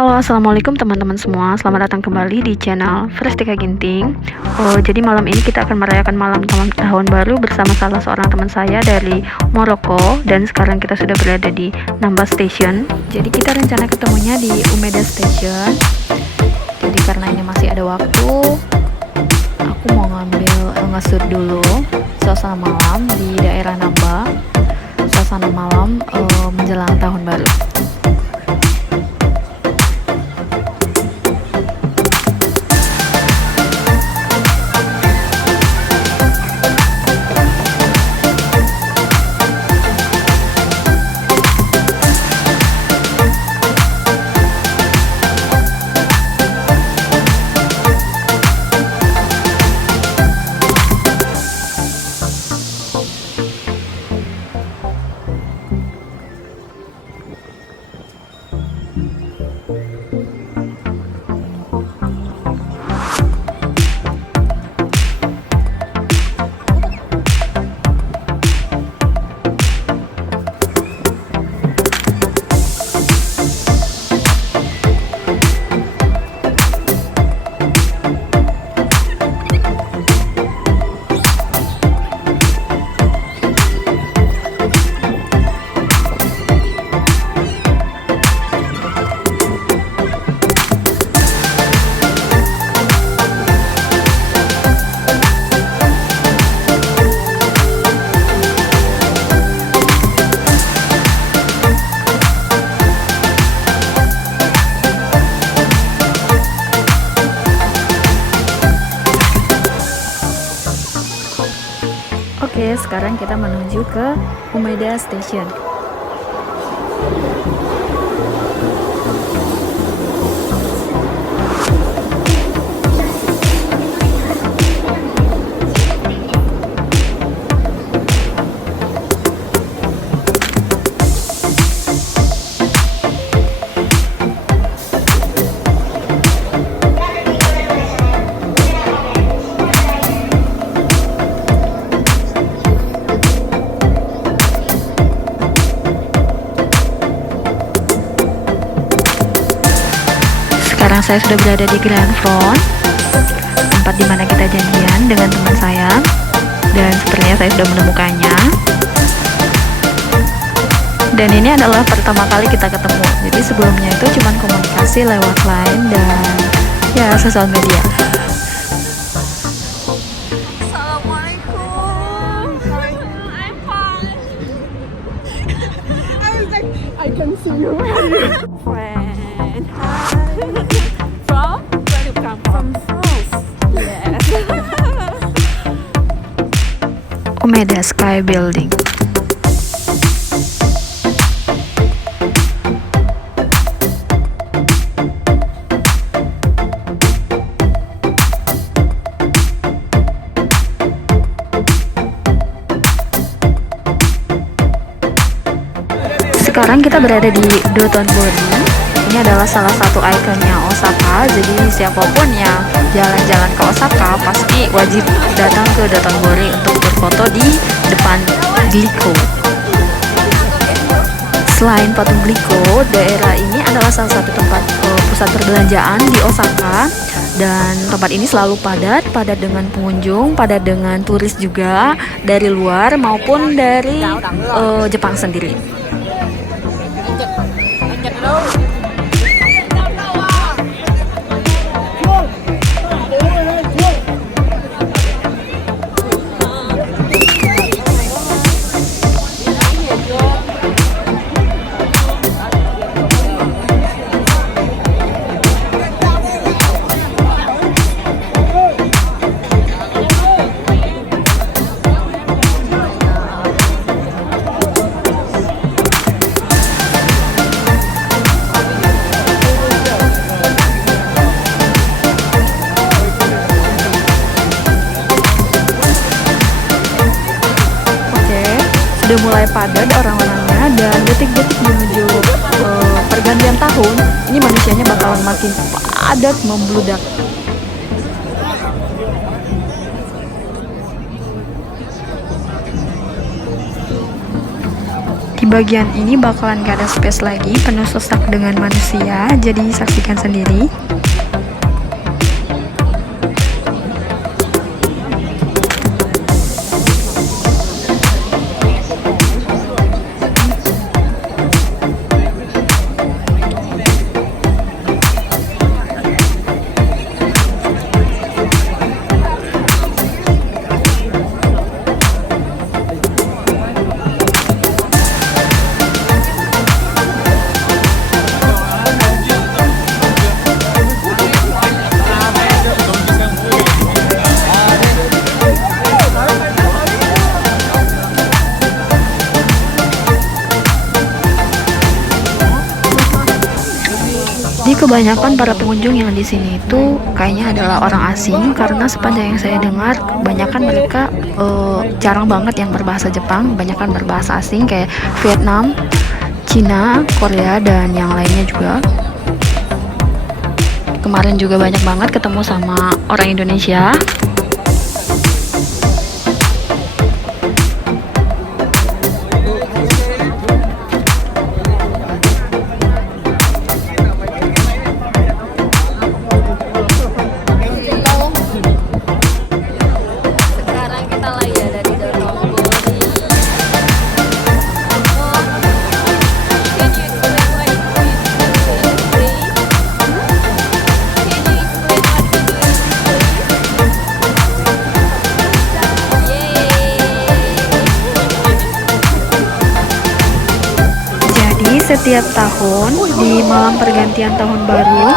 Halo, assalamualaikum teman-teman semua. Selamat datang kembali di channel Frestika Ginting. Jadi malam ini kita akan merayakan malam tahun baru bersama salah seorang teman saya dari Maroko. Dan sekarang kita sudah berada di Namba Station. Jadi kita rencana ketemunya di Umeda Station. Jadi karena ini masih ada waktu, aku mau nge-shoot dulu suasana malam di daerah Namba. Suasana malam menjelang tahun baru. Oke, sekarang kita menuju ke Umeda Station. Sekarang saya sudah berada di Grand Front, tempat dimana kita janjian dengan teman saya, dan sepertinya saya sudah menemukannya. Dan ini adalah pertama kali kita ketemu. Jadi sebelumnya itu cuma komunikasi lewat line dan ya sosial media. I can see you. Friend, hi. From? Where you come from? France. Yes. Umeda Sky Building. Sekarang kita berada di Dotonbori. Ini adalah salah satu ikonnya Osaka. Jadi siapapun yang jalan-jalan ke Osaka pasti wajib datang ke Dotonbori untuk berfoto di depan Glico. Selain patung Glico, daerah ini adalah salah satu tempat pusat perbelanjaan di Osaka. Dan tempat ini selalu padat dengan pengunjung, padat dengan turis juga dari luar maupun dari Jepang sendiri. Sudah mulai padat orang-orangnya, dan detik-detik menuju pergantian tahun ini manusianya bakalan makin padat membludak. Di bagian ini bakalan gak ada space lagi, penuh sesak dengan manusia, jadi saksikan sendiri. Jadi kebanyakan para pengunjung yang di sini itu kayaknya adalah orang asing, karena sepanjang yang saya dengar kebanyakan mereka jarang banget yang berbahasa Jepang, kebanyakan berbahasa asing kayak Vietnam, Cina, Korea, dan yang lainnya juga. Kemarin juga banyak banget ketemu sama orang Indonesia. Setiap tahun di malam pergantian tahun baru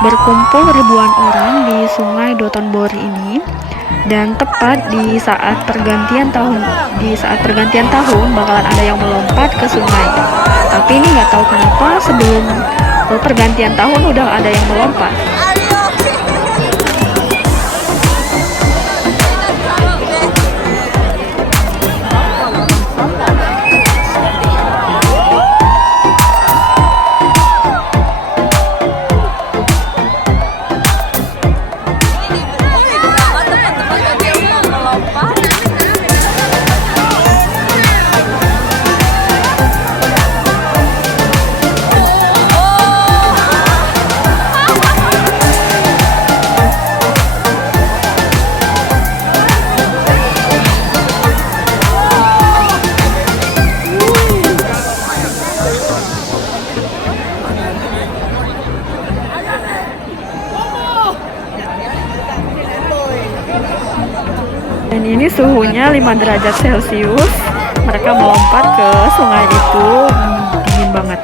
berkumpul ribuan orang di Sungai Dotonbori ini, dan tepat di saat pergantian tahun bakalan ada yang melompat ke sungai. Tapi ini nggak tahu kenapa sebelum pergantian tahun udah ada yang melompat. Dan ini suhunya 5 derajat Celcius. Mereka melompat ke sungai itu, dingin banget.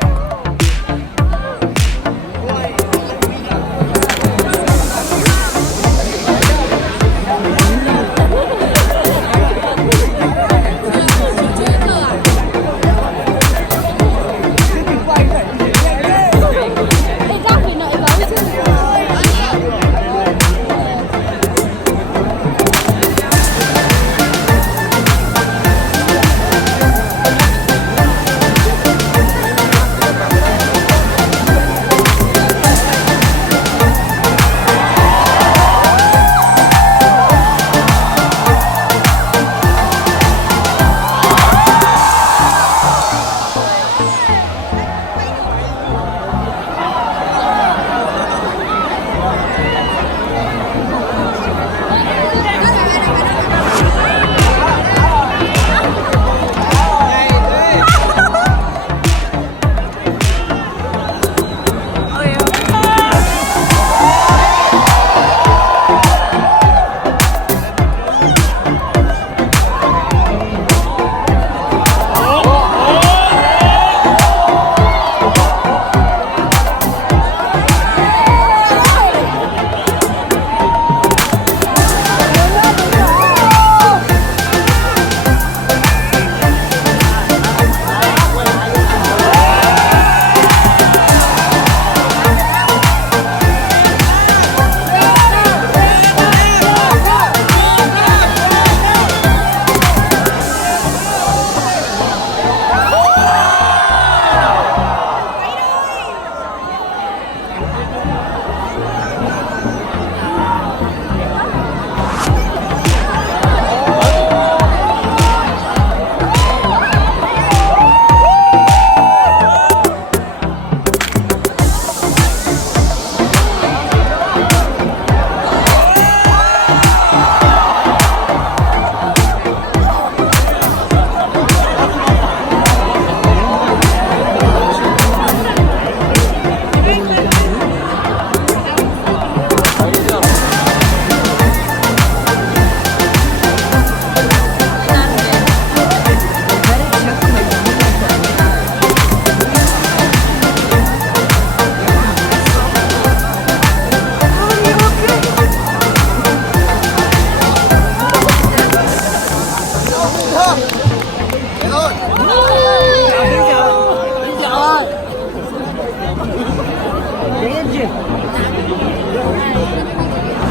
Hãy subscribe cho kênh Ghiền Mì Gõ để không bỏ lỡ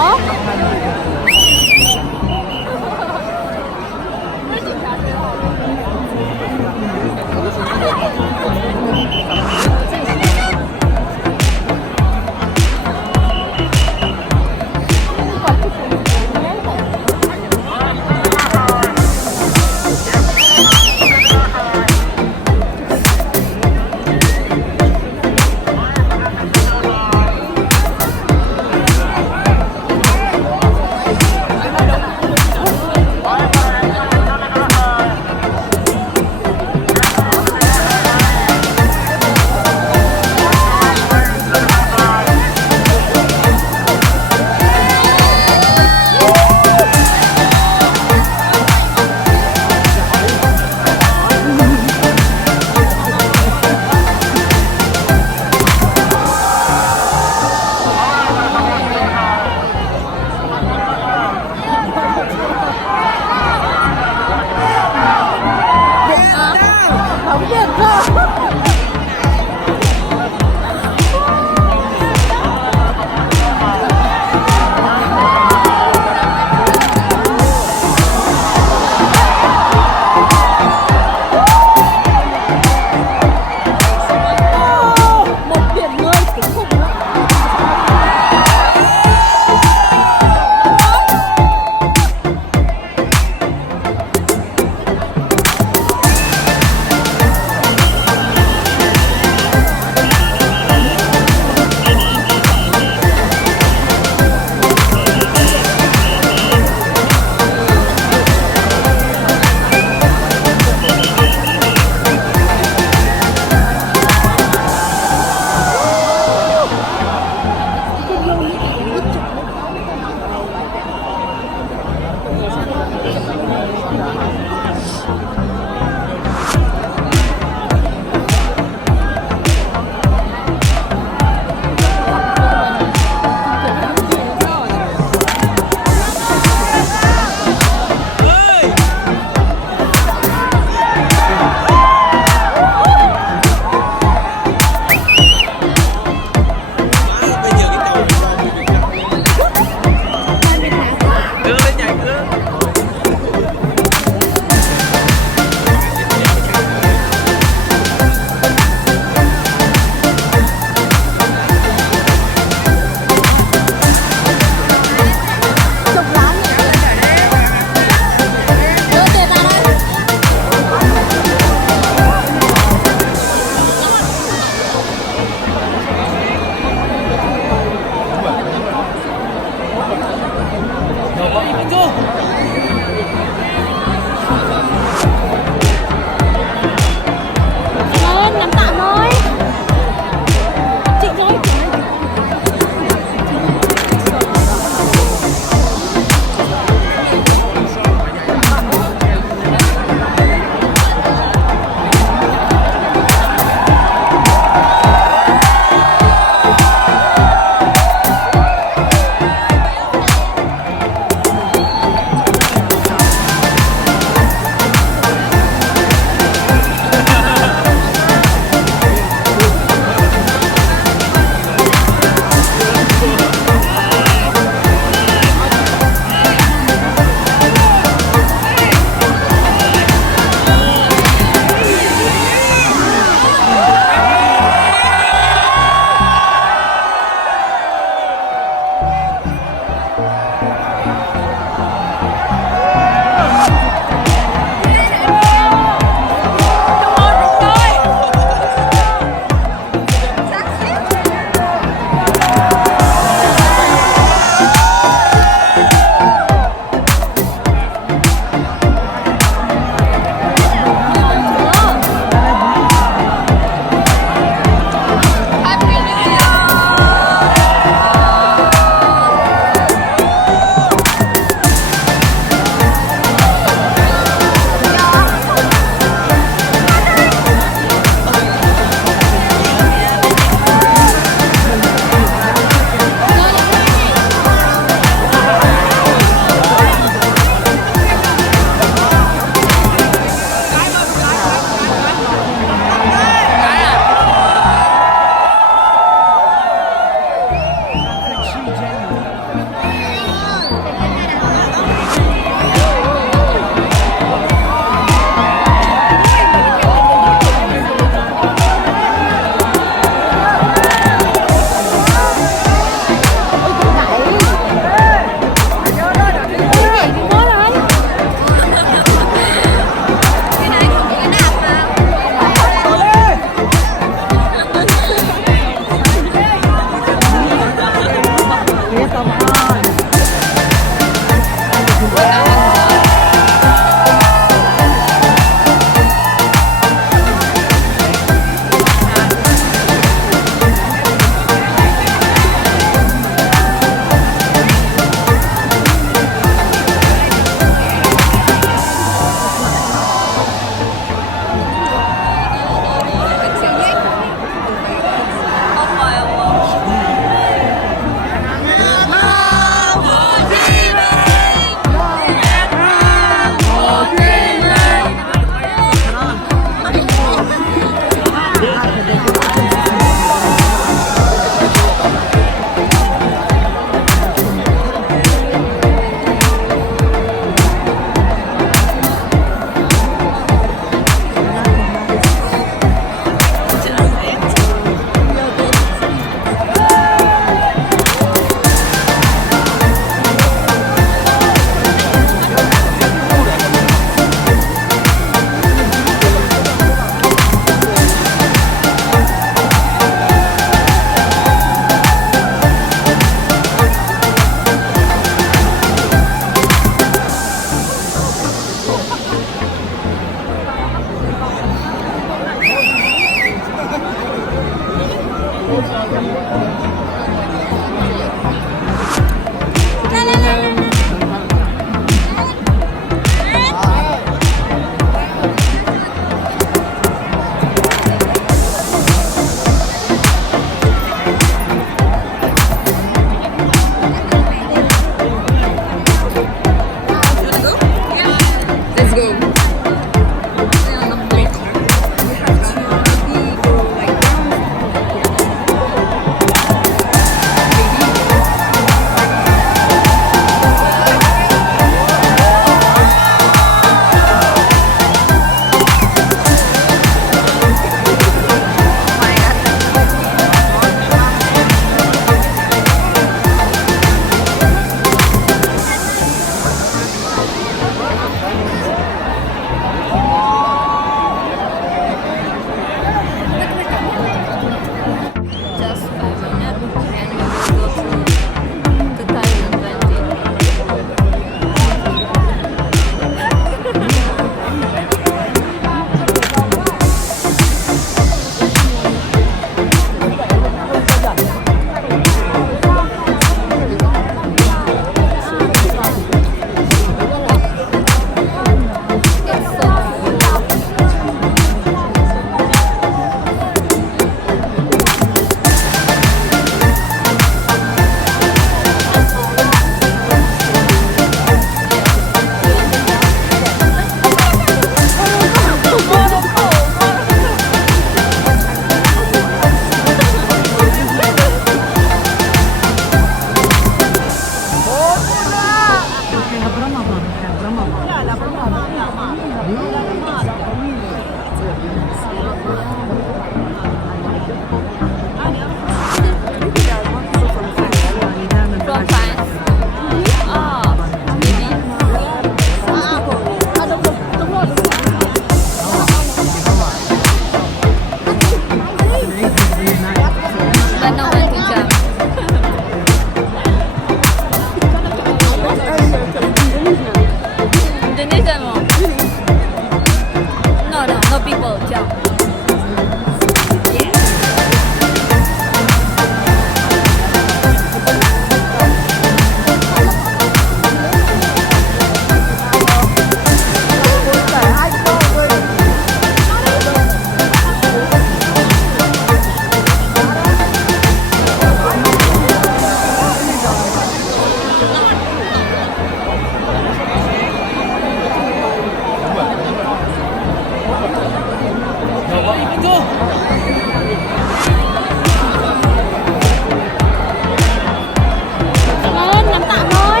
Lên làm tạm thôi.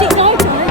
Chị nói trời.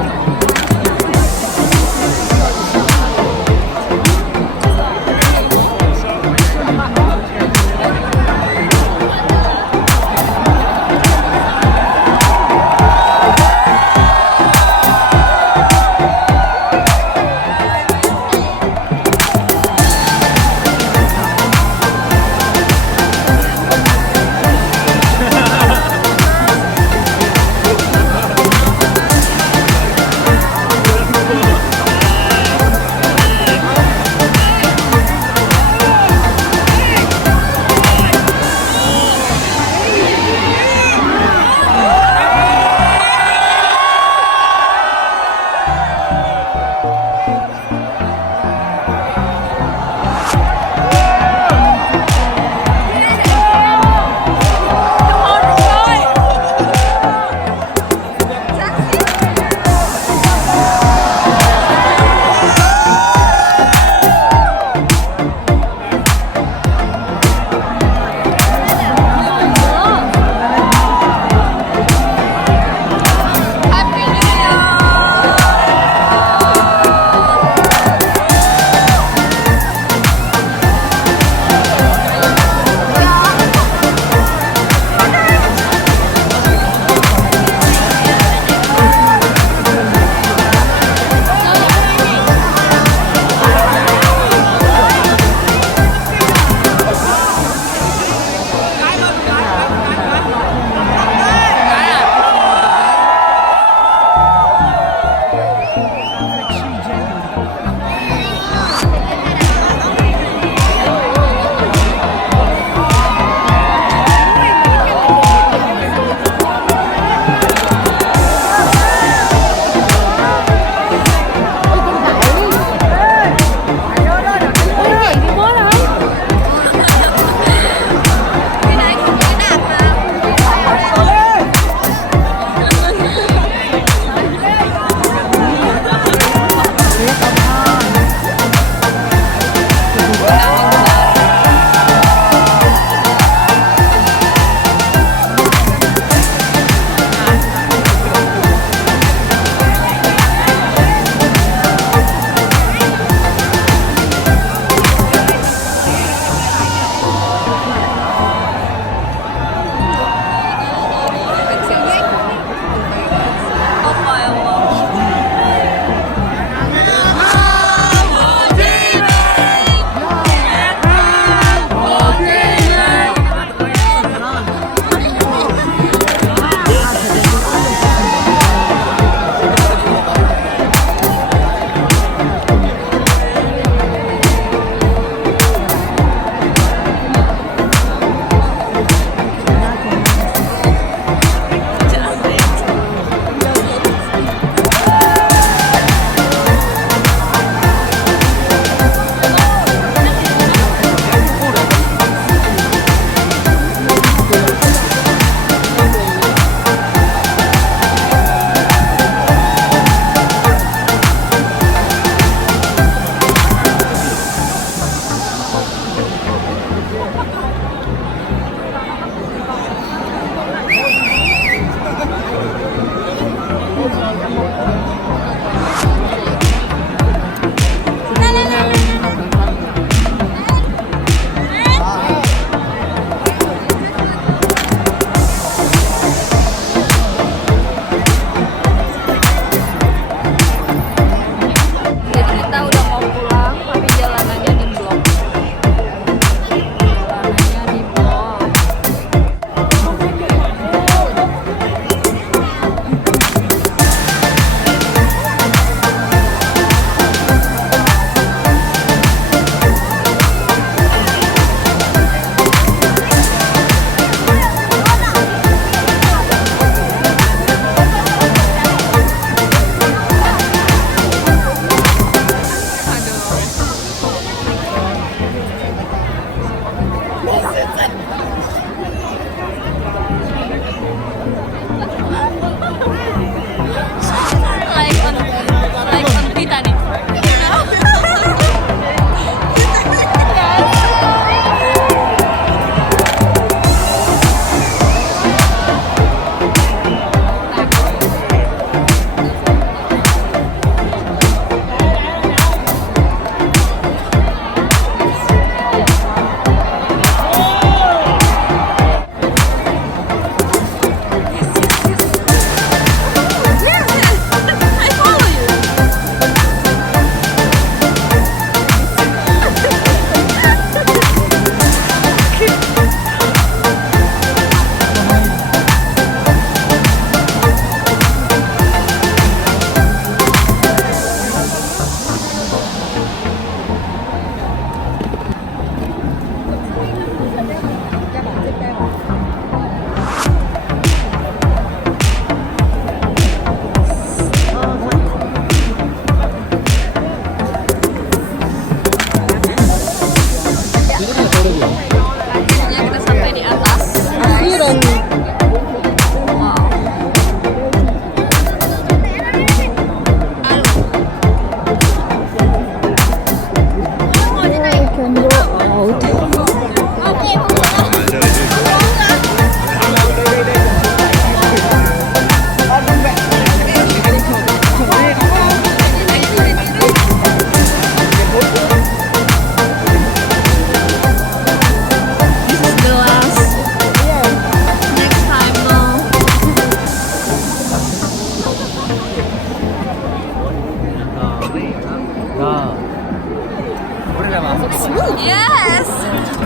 smooth. Yes.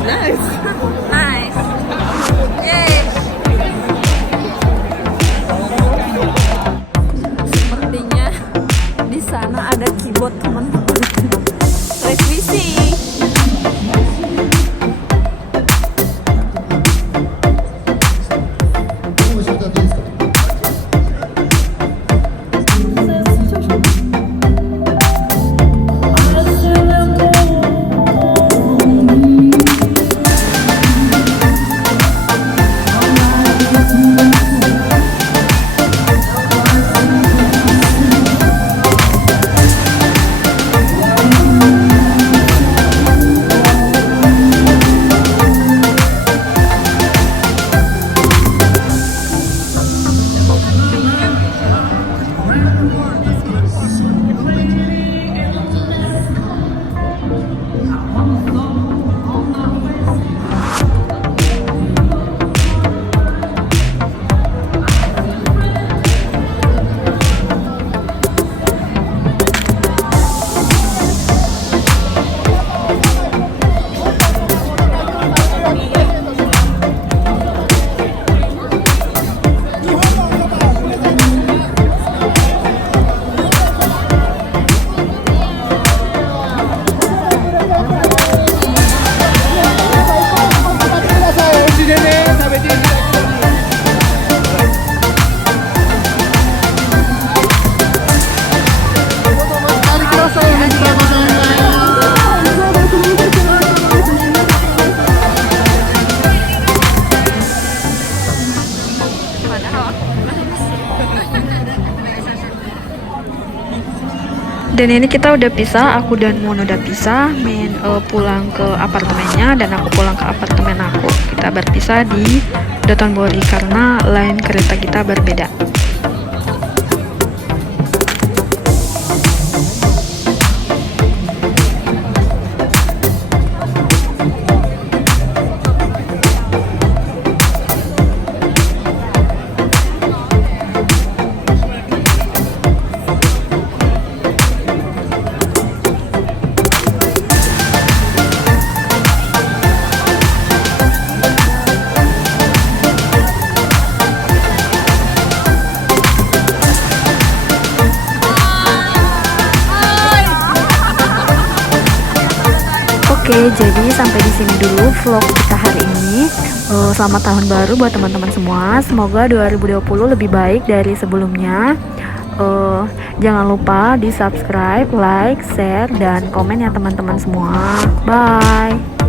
Nice. Nice. Yay. Sepertinya di sana ada keyboard teman-teman. Let's see. Dan ini kita udah pisah, aku dan Mono udah pisah. Min pulang ke apartemennya dan aku pulang ke apartemen aku. Kita berpisah di Dotonbori karena line kereta kita berbeda. Oke, jadi sampai di sini dulu vlog kita hari ini. Selamat tahun baru buat teman-teman semua. Semoga 2020 lebih baik dari sebelumnya. Jangan lupa di subscribe, like, share, dan komen ya teman-teman semua. Bye.